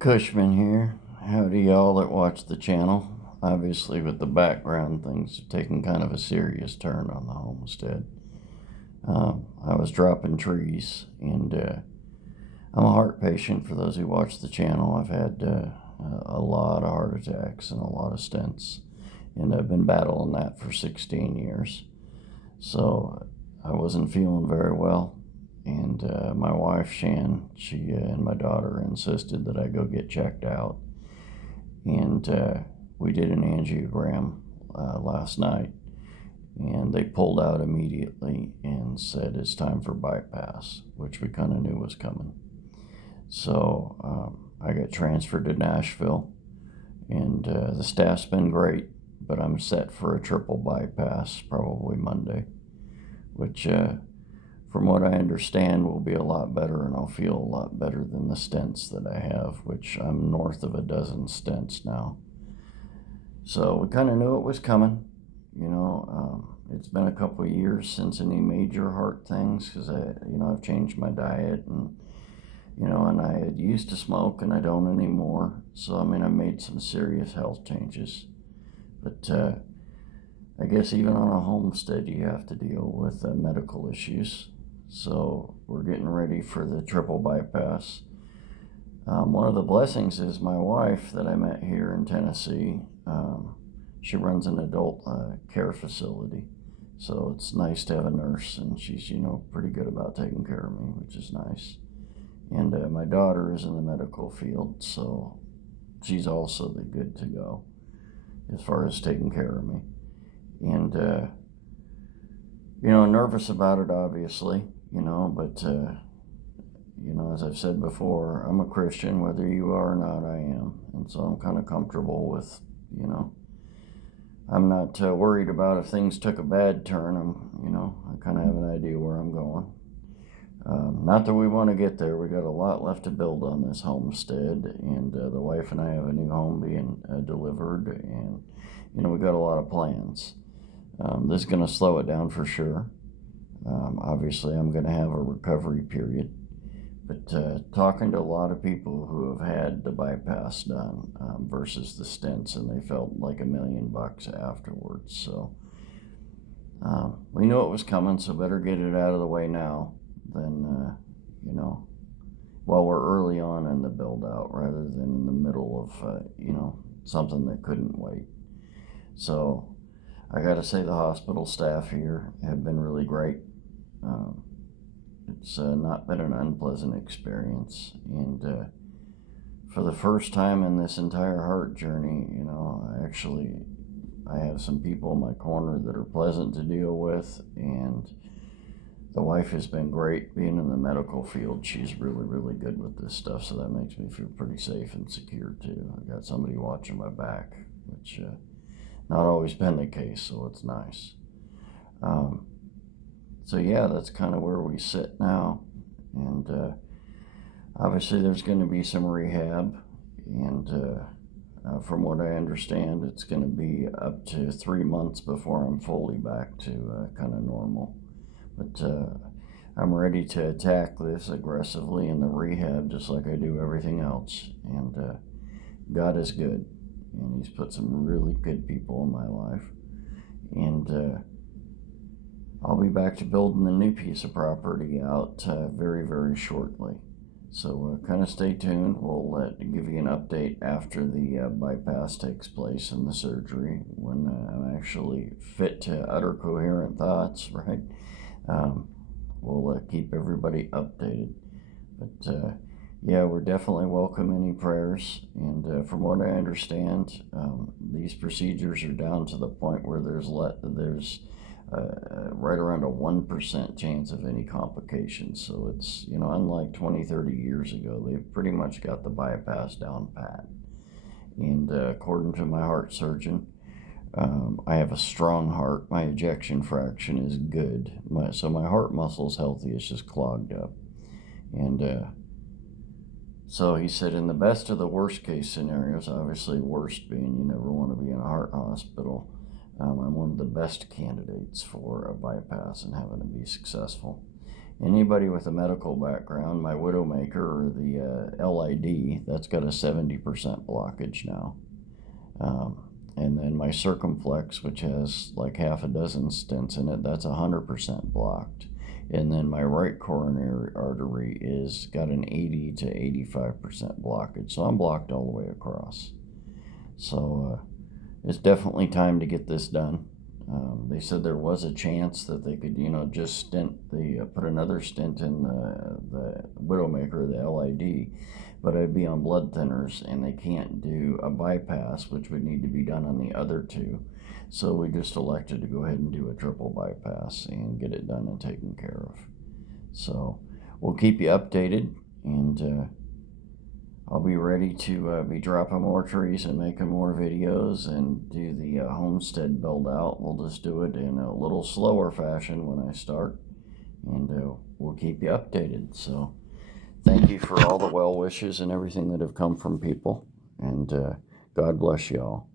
Cushman here. Howdy, y'all that watch the channel. Obviously, with the background, things have taken kind of a serious turn on the homestead. I was dropping trees, and I'm a heart patient. For those who watch the channel, I've had a lot of heart attacks and a lot of stents, and I've been battling that for 16 years. So I wasn't feeling very well. And my wife, Shan, she and my daughter insisted that I go get checked out. And we did an angiogram last night. And they pulled out immediately and said it's time for bypass, which we kind of knew was coming. So I got transferred to Nashville. And the staff's been great, but I'm set for a triple bypass probably Monday, which from what I understand, will be a lot better, and I'll feel a lot better than the stents that I have, which I'm north of a dozen stents now. So we kind of knew it was coming. It's been a couple of years since any major heart things, because I've changed my diet, and and I had used to smoke, and I don't anymore. So I made some serious health changes, but I guess even on a homestead, you have to deal with medical issues. So we're getting ready for the triple bypass. One of the blessings is my wife that I met here in Tennessee. She runs an adult care facility. So it's nice to have a nurse, and she's, pretty good about taking care of me, which is nice. And my daughter is in the medical field, so she's also the good to go as far as taking care of me. And, nervous about it, obviously, but, as I've said before, I'm a Christian, whether you are or not, I am. And so I'm kind of comfortable with, I'm not worried about if things took a bad turn. I kind of have an idea where I'm going. Not that we want to get there. We got a lot left to build on this homestead, and the wife and I have a new home being delivered, and, we got a lot of plans. This is going to slow it down for sure. Obviously, I'm going to have a recovery period. But talking to a lot of people who have had the bypass done versus the stents, and they felt like $1 million afterwards. So we knew it was coming, so better get it out of the way now than, while we're early on in the build out rather than in the middle of, something that couldn't wait. So I got to say the hospital staff here have been really great. It's not been an unpleasant experience. And for the first time in this entire heart journey, I have some people in my corner that are pleasant to deal with. And the wife has been great being in the medical field. She's really, really good with this stuff. So that makes me feel pretty safe and secure too. I got somebody watching my back, which not always been the case, so it's nice. So yeah, that's kind of where we sit now. And obviously there's going to be some rehab, and from what I understand, it's going to be up to 3 months before I'm fully back to kind of normal. But I'm ready to attack this aggressively in the rehab, just like I do everything else. And God is good, and He's put some really good people in my life. And I'll be back to building a new piece of property out very, very shortly. So kind of stay tuned. We'll give you an update after the bypass takes place and the surgery, when I'm actually fit to utter coherent thoughts, right? We'll keep everybody updated. But yeah, we're definitely welcome any prayers. And from what I understand, these procedures are down to the point where there's right around a 1% chance of any complications. So it's, unlike 20, 30 years ago, they've pretty much got the bypass down pat. And according to my heart surgeon, I have a strong heart. My ejection fraction is good. So my heart muscle's healthy. It's just clogged up. And so he said, in the best of the worst case scenarios, obviously worst being you never want to be in a heart hospital, I'm one of the best candidates for a bypass and having to be successful. Anybody with a medical background, my Widowmaker or the LID, that's got a 70% blockage now. And then my Circumflex, which has like half a dozen stents in it, that's 100% blocked. And then my right coronary artery is got an 80 to 85% blockage. So I'm blocked all the way across. So it's definitely time to get this done. They said there was a chance that they could, just put another stent in the Widowmaker, the LID, but I'd be on blood thinners, and they can't do a bypass, which would need to be done on the other two. So we just elected to go ahead and do a triple bypass and get it done and taken care of. So we'll keep you updated, and I'll be ready to be dropping more trees and making more videos and do the homestead build out. We'll just do it in a little slower fashion when I start, and we'll keep you updated. So thank you for all the well wishes and everything that have come from people, and God bless you all.